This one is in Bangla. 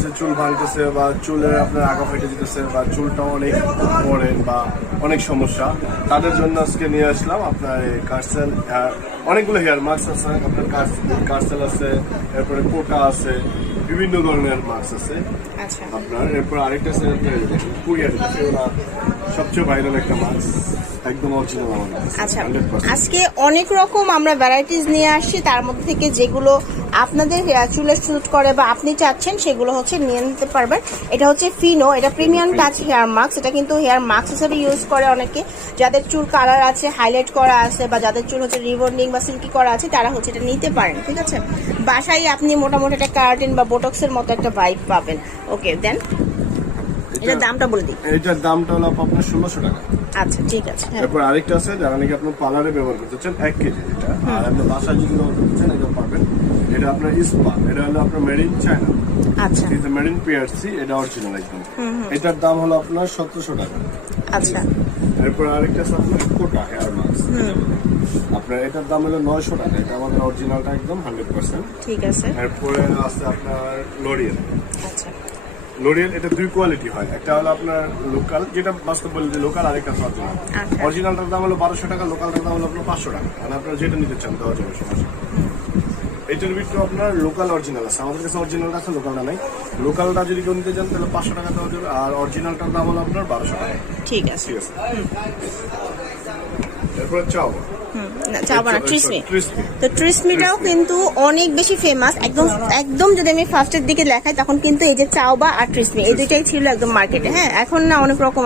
হচ্ছে চুল ভাঙতেছে বা চুলের আপনার আগা ফেটে যেতেছে বা চুলটা অনেক পড়েন বা অনেক সমস্যা, তাদের জন্য আজকে নিয়ে আসলাম আপনার কার্সেল। অনেকগুলো হেয়ার মাস্ক আছে, আপনার কার্সেল আছে, এরপরে কোটা আছে, বিভিন্ন ধরনের মাস্ক আছে আপনার। এরপর আরেকটা আছে কুরিয়ার, সবচেয়ে ভাইরাল একটা মাস্ক, একদম অরিজিনাল আমাদের। আচ্ছা, আজকে অনেক রকম আমরা ভ্যারাইটিস নিয়ে আসছি, তার মধ্যে থেকে যেগুলো আপনাদের চুলে স্যুট করে বা আপনি চাচ্ছেন সেগুলো হচ্ছে নিয়ে নিতে পারবেন। এটা হচ্ছে ফিনো, এটা প্রিমিয়াম টাচ হেয়ার মাস্ক। এটা কিন্তু হেয়ার মাস্ক হিসেবে ইউজ করে অনেকে, যাদের চুল কালার আছে, হাইলাইট করা আছে বা যাদের চুল হচ্ছে রিবন্ডিং বা সিল্কি করা আছে, তারা হচ্ছে এটা নিতে পারেন। ঠিক আছে, বাসায় আপনি মোটামুটি একটা কার্টিন বা বোটক্সের মতো একটা ভাইব পাবেন। ওকে, দেন এটার দামটা বলে দিই। এটার দামটা হলো আপনার 1600 টাকা। আচ্ছা, ঠিক আছে। এরপর আরেকটা আছে যারা নাকি আপনার পার্লারে ব্যবহার করতে চান, 1 কেজি এটা, আর আপনি বাসায় যদি ব্যবহার করতে চান এটা পাবেন। এটা আপনার ইস্পা, এটা হলো আপনার মেড ইন চায়না। আচ্ছা, এটা মেড ইন পিআরসি, এটা অরিজিনাল একদম। এটার দাম হলো আপনার 1700 টাকা। আচ্ছা, এরপর আরেকটা আছে আপনার কোটা হেয়ার মাস্ক, আপনার এটার দাম হলো 900 টাকা। এটা আমাদের অরিজিনালটা একদম 100%। ঠিক আছে। এরপরে আছে আপনার লরিয়েল। আচ্ছা, লরিয়েল এটা 2 কোয়ালিটি হয়, একটা হলো আপনার লোকাল, যেটা বাস্তব বলে যে লোকাল, আরেকটা অরিজিনাল। অরিজিনালটার দাম হলো 1200 টাকা, লোকালটার দাম হলো আপনার 500 টাকা। মানে আপনারা যেটা নিতে চান দেওয়া যাবে সমস্যা। এটার ভিতরে আপনার লোকাল অরিজিনাল আছে, আমাদের কাছে অরিজিনালটা আছে, লোকালটা নাই। লোকালটা যদি কেউ নিতে চান তাহলে 500 টাকা দেওয়া যাবে, আর অরিজিনালটার দাম হলো আপনার 1200 টাকা। ঠিক আছে। ঠিক আছে। এরপরে চাও তো ট্রিসমিটাও কিন্তু অনেক বেশি ফেমাস। একদম যদি আমি ফার্স্টের দিকে দেখাই তখন কিন্তু এই যে চাওবা আর ট্রিসমি, এই দুইটাই ছিল একদম মার্কেটে। হ্যাঁ, এখন না অনেক রকম